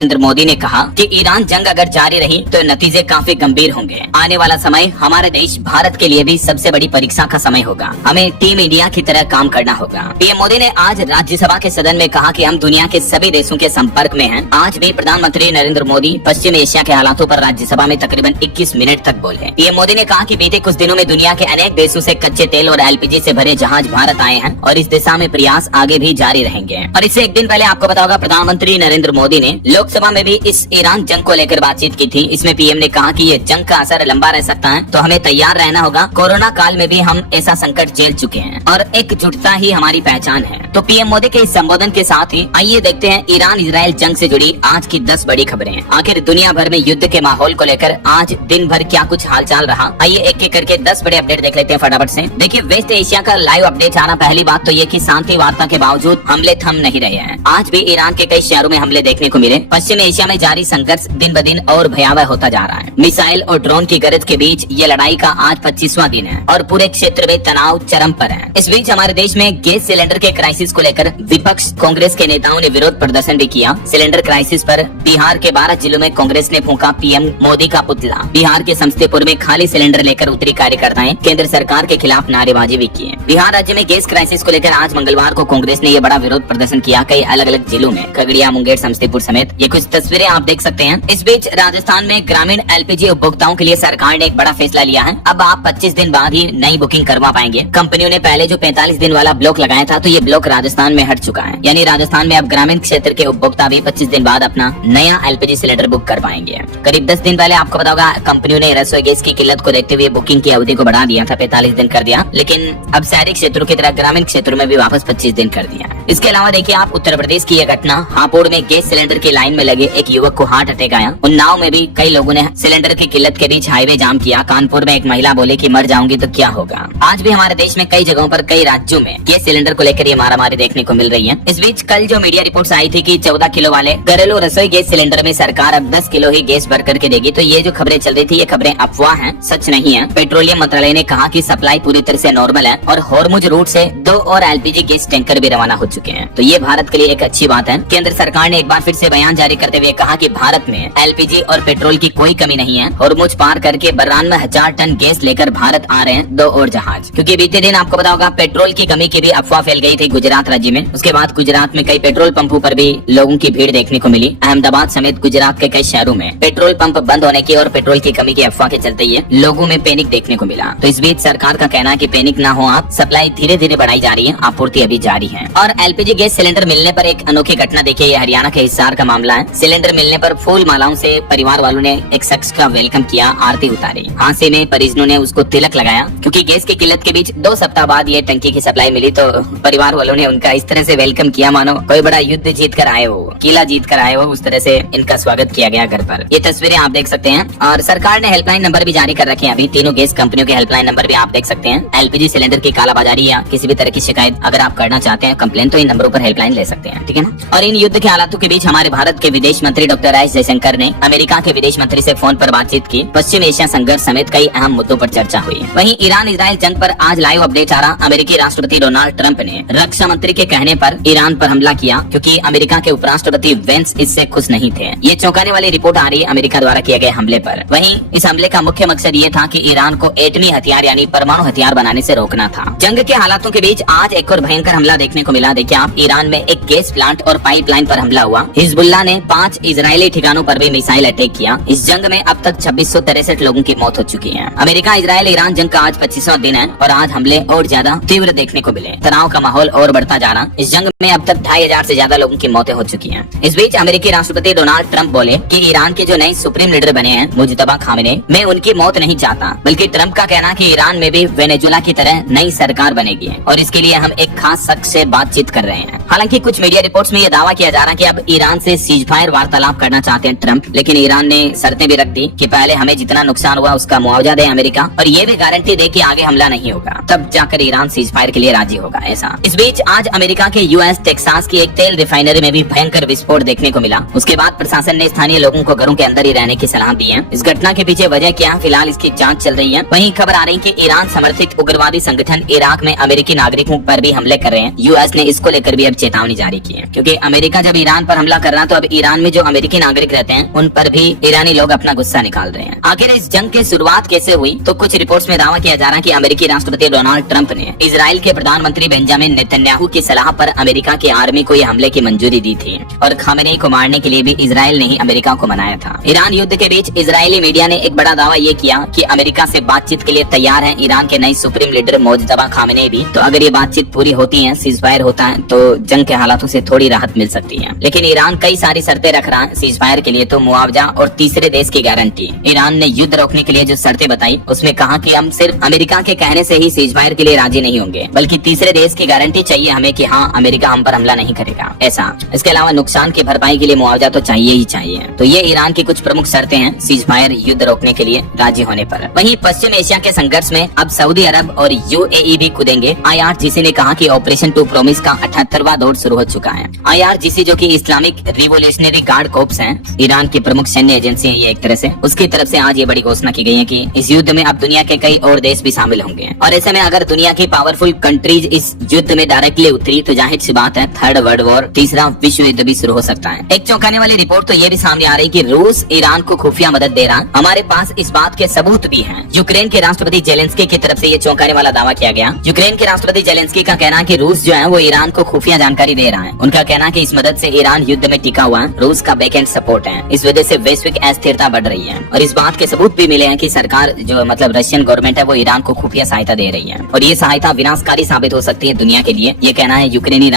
नरेंद्र मोदी ने कहा कि ईरान जंग अगर जारी रही तो नतीजे काफी गंभीर होंगे। आने वाला समय हमारे देश भारत के लिए भी सबसे बड़ी परीक्षा का समय होगा। हमें टीम इंडिया की तरह काम करना होगा। पीएम मोदी ने आज राज्यसभा के सदन में कहा कि हम दुनिया के सभी देशों के संपर्क में हैं। आज भी प्रधानमंत्री नरेंद्र मोदी पश्चिम एशिया के हालातों पर राज्यसभा में तकरीबन 21 मिनट तक बोले। पीएम मोदी ने कहा कि बीते कुछ दिनों में दुनिया के अनेक देशों से कच्चे तेल और एलपीजी से भरे जहाज भारत आए हैं और इस दिशा में प्रयास आगे भी जारी रहेंगे। और इससे एक दिन पहले आपको पता होगा प्रधानमंत्री नरेंद्र मोदी ने लोकसभा में भी इस ईरान जंग को लेकर बातचीत की थी। इसमें पीएम ने कहा कि ये जंग का असर लंबा रह सकता है, तो हमें तैयार रहना होगा। कोरोना काल में भी हम ऐसा संकट झेल चुके हैं और एकजुटता ही हमारी पहचान है। तो पीएम मोदी के इस संबोधन के साथ ही आइए देखते हैं ईरान इजराइल जंग से जुड़ी आज की 10 बड़ी खबरें। आखिर दुनिया भर में युद्ध के माहौल को लेकर आज दिन भर क्या कुछ हालचाल रहा, आइए एक एक करके 10 बड़े अपडेट देख लेते हैं फटाफट से। देखिए वेस्ट एशिया का लाइव अपडेट आ रहा। पहली बात तो ये कि शांति वार्ता के बावजूद हमले थम नहीं रहे हैं। आज भी ईरान के कई शहरों में हमले देखने को मिले। पश्चिम एशिया में जारी संघर्ष दिन ब दिन और भयावह होता जा रहा है। मिसाइल और ड्रोन की गरज के बीच ये लड़ाई का आज 25वां दिन है और पूरे क्षेत्र में तनाव चरम पर है। इस बीच हमारे देश में गैस सिलेंडर के क्राइसिस को लेकर विपक्ष कांग्रेस के नेताओं ने विरोध प्रदर्शन भी किया। सिलेंडर क्राइसिस पर बिहार के 12 जिलों में कांग्रेस ने फूंका पीएम मोदी का पुतला। बिहार के समस्तीपुर में खाली सिलेंडर लेकर उतरी कार्यकर्ताएं केंद्र सरकार के खिलाफ नारेबाजी भी की। बिहार राज्य में गैस क्राइसिस को लेकर आज मंगलवार को कांग्रेस ने ये बड़ा विरोध प्रदर्शन किया कई अलग अलग जिलों में, खगड़िया, मुंगेर, समस्तीपुर समेत। ये कुछ तस्वीरें आप देख सकते हैं। इस बीच राजस्थान में ग्रामीण एलपीजी उपभोक्ताओं के लिए सरकार ने एक बड़ा फैसला लिया है। अब आप 25 दिन बाद ही नई बुकिंग करवा पाएंगे। कंपनियों ने पहले जो 45 दिन वाला ब्लॉक लगाया था, तो ये ब्लॉक राजस्थान में हट चुका है। यानी राजस्थान में अब ग्रामीण क्षेत्र के उपभोक्ता भी 25 दिन बाद अपना नया एलपीजी सिलेंडर बुक कर पाएंगे। करीब 10 दिन पहले आपको पता होगा कंपनियों ने रसोई गैस की किल्लत को देखते हुए बुकिंग की अवधि को बढ़ा दिया था, 45 दिन कर दिया। लेकिन अब शहरी क्षेत्रों की तरह ग्रामीण क्षेत्रों में भी वापस 25 दिन कर दिया। इसके अलावा देखिए आप उत्तर प्रदेश की यह घटना, हापुड़ में गैस सिलेंडर की लाइन में लगे एक युवक को हार्ट अटैक आया। उन्नाव में भी कई लोगों ने सिलेंडर की किल्लत के बीच हाईवे जाम किया। कानपुर में एक महिला बोली कि मर जाऊंगी तो क्या होगा। आज भी हमारे देश में कई जगहों पर कई राज्यों में गैस सिलेंडर को लेकर ये मारामारी देखने को मिल रही है। इस बीच कल जो मीडिया रिपोर्ट्स आई थी कि 14 किलो वाले घरेलू रसोई गैस सिलेंडर में सरकार अब 10 किलो ही गैस भर करके देगी, तो ये जो खबरें चल रही थी ये खबरें अफवाह हैं, सच नहीं है। पेट्रोलियम मंत्रालय ने कहा कि सप्लाई पूरी तरह से नॉर्मल है और हॉर्मुज रूट से 2 और एलपीजी गैस टैंकर भी रवाना हो चुके हैं। तो ये भारत के लिए एक अच्छी बात है। केंद्र सरकार ने एक बार फिर से बयान जारी करते हुए कहा कि भारत में एलपीजी और पेट्रोल की कोई कमी नहीं है। हॉर्मुज पार करके 92,000 टन गैस लेकर भारत आ रहे हैं 2 और जहाज। क्योंकि बीते दिन आपको पता होगा पेट्रोल की कमी की भी अफवाह फैल गई थी गुजरात राज्य में। उसके बाद गुजरात में कई पेट्रोल पंपों पर भी लोगों की भीड़ देखने को मिली। अहमदाबाद समेत गुजरात के कई शहरों में पेट्रोल पंप बंद होने की और पेट्रोल की कमी की अफवाह के चलते ही लोगों में पैनिक देखने को मिला। तो इस बीच सरकार का कहना है कि पैनिक ना हो आप, सप्लाई धीरे धीरे बढ़ाई जा रही है, आपूर्ति अभी जारी है। और एलपीजी गैस सिलेंडर मिलने पर एक अनोखी घटना देखिए, ये हरियाणा के हिसार का मामला है। सिलेंडर मिलने पर फूल मालाओं से परिवार वालों ने एक शख्स का वेलकम किया, आरती उतारी। हांसी में परिजनों ने उसको तिलक लगाया। क्योंकि गैस की किल्लत के बीच 2 सप्ताह बाद ये टंकी की सप्लाई मिली, तो परिवार वालों ने उनका इस तरह से वेलकम किया मानो कोई बड़ा युद्ध जीत कर आए हो, किला जीत कर आए हो। उस तरह से इनका स्वागत किया गया घर पर। ये तस्वीरें आप देख सकते हैं। और सरकार ने हेल्पलाइन नंबर भी जारी कर रखे हैं। अभी तीनों गैस कंपनियों के हेल्पलाइन नंबर भी आप देख सकते हैं। एलपीजी सिलेंडर की कालाबाजारी या किसी भी तरह की शिकायत अगर आप करना चाहते हैं, कंप्लेन, तो इन नंबरों पर हेल्पलाइन ले सकते हैं, ठीक है ना। और इन युद्ध के हालातों के बीच हमारे भारत के विदेश मंत्री डॉक्टर एस जयशंकर ने अमेरिका के विदेश मंत्री से फोन पर बातचीत की। पश्चिम एशिया संघर्ष समेत कई अहम मुद्दों पर चर्चा हुई। वहीं ईरान इजराइल जंग पर आज लाइव अपडेट आ रहा। अमेरिकी राष्ट्रपति डोनाल्ड ट्रंप ने रक्षा मंत्री के कहने पर ईरान पर हमला किया, क्योंकि अमेरिका के उपराष्ट्रपति वेंस इससे खुश नहीं थे। ये चौंकाने वाली रिपोर्ट आ रही है अमेरिका द्वारा किए गए हमले पर। वहीं इस हमले का मुख्य मकसद ये था कि ईरान को एटमी हथियार यानी परमाणु हथियार बनाने से रोकना था। जंग के हालातों के बीच आज एक और भयंकर हमला देखने को मिला। देखिए आप, ईरान में एक गैस प्लांट और पाइपलाइन पर हमला हुआ। हिजबुल्लाह ने 5 इजरायली ठिकानों पर भी मिसाइल अटैक किया। इस जंग में अब तक 2663 लोगों की मौत हो चुकी है। अमेरिका इजरायल ईरान जंग का आज 25वां दिन है और आज हमले और ज्यादा तीव्र देखने को मिले। तनाव का माहौल और बढ़ता जा रहा। इस जंग में अब तक 2500 से ज्यादा लोगों की मौतें हो चुकी हैं। इस बीच अमेरिकी राष्ट्रपति डोनाल्ड ट्रंप बोले कि ईरान के जो नए सुप्रीम लीडर बने हैं मुजतबा खामेनेई, मैं उनकी मौत नहीं चाहता। बल्कि ट्रंप का कहना कि ईरान में भी वेनेजुएला की तरह नई सरकार बनेगी और इसके लिए हम एक खास शख्स से बातचीत कर रहे हैं। हालांकि कुछ मीडिया रिपोर्ट्स में यह दावा किया जा रहा है कि अब ईरान से सीजफायर वार्तालाप करना चाहते हैं ट्रंप। लेकिन ईरान ने शर्तें भी रख दी कि पहले हमें जितना नुकसान हुआ उसका मुआवजा दे अमेरिका, और ये भी गारंटी दे कि आगे हमला नहीं होगा, तब जाकर ईरान सीजफायर के लिए राजी होगा। ऐसा इस बीच आज अमेरिका के यूएस टेक्सास की एक तेल रिफाइनरी में भी भयंकर विस्फोट देखने को मिला। उसके बाद प्रशासन ने स्थानीय लोगों को घरों के अंदर ही रहने की सलाह दी है। इस घटना के पीछे वजह क्या है, फिलहाल इसकी जांच चल रही है। वहीं खबर आ रही है कि ईरान समर्थित उग्रवादी संगठन इराक में अमेरिकी नागरिकों पर भी हमले कर रहे हैं। यूएस ने इसको लेकर भी अब चेतावनी जारी की है, क्योंकि अमेरिका जब ईरान पर हमला कर रहा तो अब ईरान में जो अमेरिकी नागरिक रहते हैं उन पर भी ईरानी लोग अपना गुस्सा निकाल रहे हैं। आखिर इस जंग की शुरुआत कैसे हुई, तो कुछ रिपोर्ट्स में दावा किया जा रहा है कि अमेरिकी राष्ट्रपति डोनाल्ड ट्रंप ने इजराइल के प्रधानमंत्री बेंजामिन नेतन्याहू की सलाह पर अमेरिका की आर्मी को यह हमले की मंजूरी दी थी और खामेनेई को मारने के लिए भी इजराइल ने ही अमेरिका को मनाया था। ईरान युद्ध के बीच इजरायली मीडिया ने एक बड़ा दावा ये किया कि अमेरिका से बातचीत के लिए तैयार है ईरान के नए सुप्रीम लीडर मोजतबा खामेनेई भी। तो अगर ये बातचीत पूरी होती है, सीजफायर होता है, तो जंग के हालातों से थोड़ी राहत मिल सकती है। लेकिन ईरान कई सारी शर्तें रख रहा है सीजफायर के लिए, तो मुआवजा और तीसरे देश की गारंटी। ईरान ने युद्ध रोकने के लिए जो शर्तें बताई उसमें कहा कि हम सिर्फ अमेरिका के कहने से ही सीजफायर के लिए राजी नहीं होंगे, बल्कि तीसरे देश की गारंटी चाहिए हमें कि हाँ अमेरिका हम पर हमला नहीं करेगा ऐसा। इसके अलावा नुकसान की भरपाई के लिए मुआवजा तो चाहिए ही चाहिए। तो ये ईरान की कुछ प्रमुख शर्तें हैं सीजफायर युद्ध रोकने के लिए राजी होने पर। वहीं पश्चिम एशिया के संघर्ष में अब सऊदी अरब और यूएई भी कूदेंगे। IRGC ने कहा कि ऑपरेशन टू प्रोमिस का 78वां दौर शुरू हो चुका है। IRGC जो कि इस्लामिक रिवोल्यूशनरी गार्ड कोर्प्स है, ईरान की प्रमुख सैन्य एजेंसी है ये एक तरह से, उसकी तरफ से आज ये बड़ी घोषणा की गई है कि इस युद्ध में अब दुनिया के कई और देश भी शामिल होंगे। और ऐसे में अगर दुनिया की पावरफुल कंट्रीज इस युद्ध में डायरेक्टली उतरी तो जाहिर सी बात है थर्ड वर्ल्ड वॉर, तीसरा विश्व युद्ध भी शुरू हो सकता है। एक चौंकाने वाली रिपोर्ट तो ये भी सामने आ रही कि रूस ईरान को खुफिया मदद दे रहा। हमारे पास इस बात के सबूत भी हैं। यूक्रेन के राष्ट्रपति जेलेंस्की की तरफ से ये चौंकाने वाला दावा किया गया। यूक्रेन के राष्ट्रपति जेलेंस्की का कहना है कि रूस जो है वो ईरान को खुफिया जानकारी दे रहा है। उनका कहना है कि इस मदद से ईरान युद्ध में टिका हुआ है, रूस का बैकएंड सपोर्ट है, इस वजह से वैश्विक अस्थिरता बढ़ रही है। और इस बात के सबूत भी मिले हैं कि सरकार जो मतलब रशियन गवर्नमेंट है वो ईरान को खुफिया सहायता दे रही है और ये सहायता विनाशकारी साबित हो सकती है दुनिया के लिए, ये कहना है यूक्रेनी